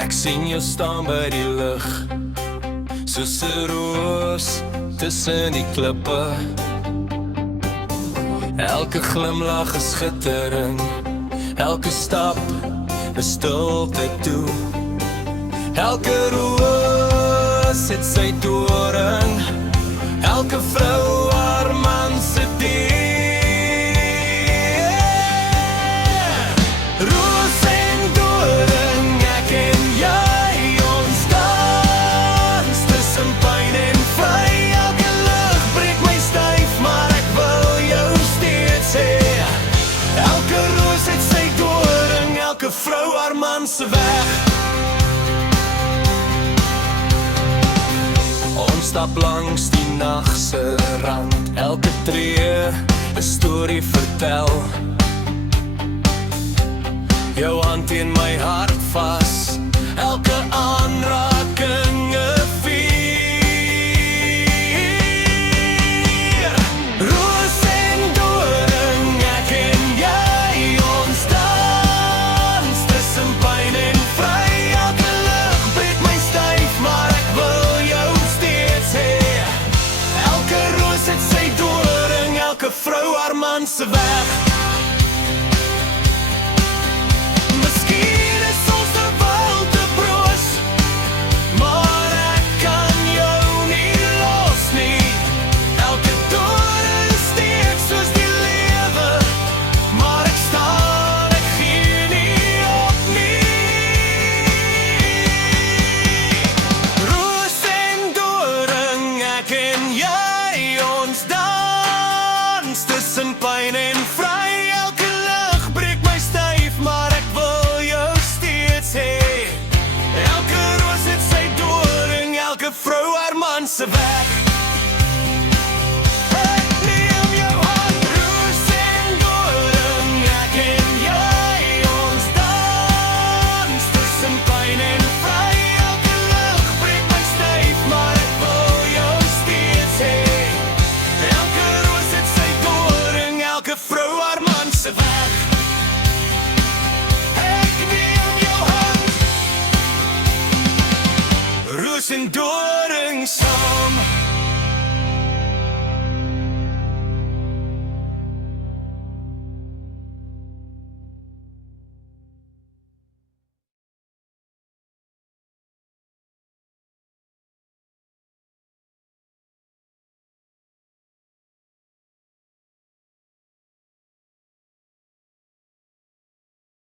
Ek sien jou staan by die lug, soos 'n roos tussen die klippe. Elke glimlach is skittering, elke stap is stilte toe. Elke roos het sy doring, elke vrou haar man se dier. Roos en doring, ek en jy, ons dans tussen pyn en vry. Elke lug breek my styf, maar ek wil jou steeds hê. Elke roos het sy doring, elke vrou haar man se weg. Ons stap langs die nag se rand, elke tree 'n storie vertel. Jou hand in my hart vas, elke aanraking 'n vier. Roos en doring, ek en jy, ons dans tussen pyn en vry. Elke lug breek my styf, maar ek wil jou steeds hê. Elke roos het sy doring, elke vrou haar man se weg. Miskien is ons te wild te broos, maar ek kan jou nie los nie. Elke doring steek soos die lewe, maar ek staan, ek gee nie op nie. Roos en doring, ek en jy, ons dans tussen pyn en vry. Elke lug breek my styf, maar ek wil jou steeds hê. Elke roos het sy doring, elke vrou haar man se weg.